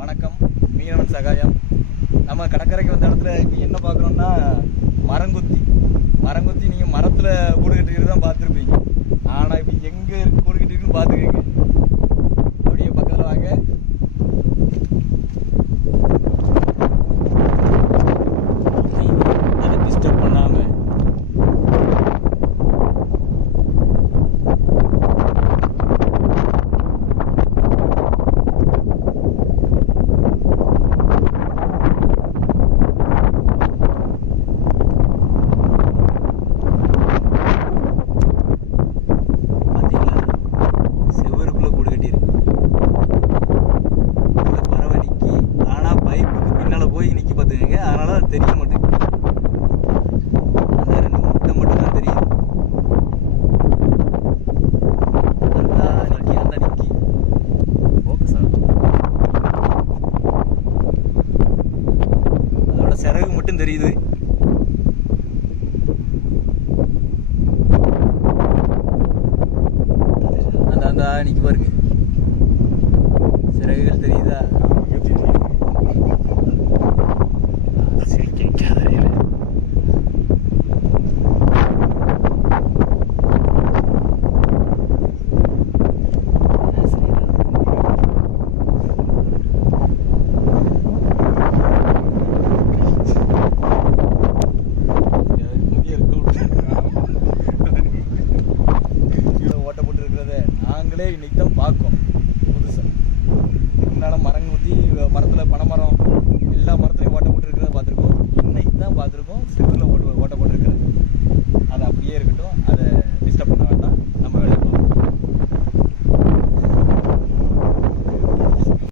வணக்கம், மீனவன் சகாயம். நம்ம கடற்கரைக்கு வந்த இடத்துல இப்போ என்ன பார்க்குறோம்னா மரங்குத்தி நீங்கள் மரத்தில் கூடு கட்டிக்கிட்டு தான் பார்த்துருப்பீங்க. ஆனால் இப்போ எங்கே கூடு கட்டிருக்குன்னு பார்த்துக்கங்க. அப்படியே பக்கத்தில் வாங்க. அதை டிஸ்டர்ப் பண்ணாமல் அதனால தெரிய மாட்டேங்குது. அந்த ரெண்டு முட்டை மட்டும் தான் தெரியுது. அந்த நிக்கி ஃபோக்கஸ் ஆகும். அதோட சிறகு மட்டும் தெரியுது. அந்த நிக்கி பாருங்க, சிறகுகள் தெரியுதா? நாங்களே இன்னைக்கு தான் பார்க்கோம் புதுசாக. முன்னால் மரங்குத்தி மரத்தில் பனைமரம் எல்லா மரத்துலையும் ஓட்ட போட்டு இருக்கிறத பார்த்துருக்கோம். இன்னைக்கு தான் பார்த்துருக்கோம். செவரில் ஓட்ட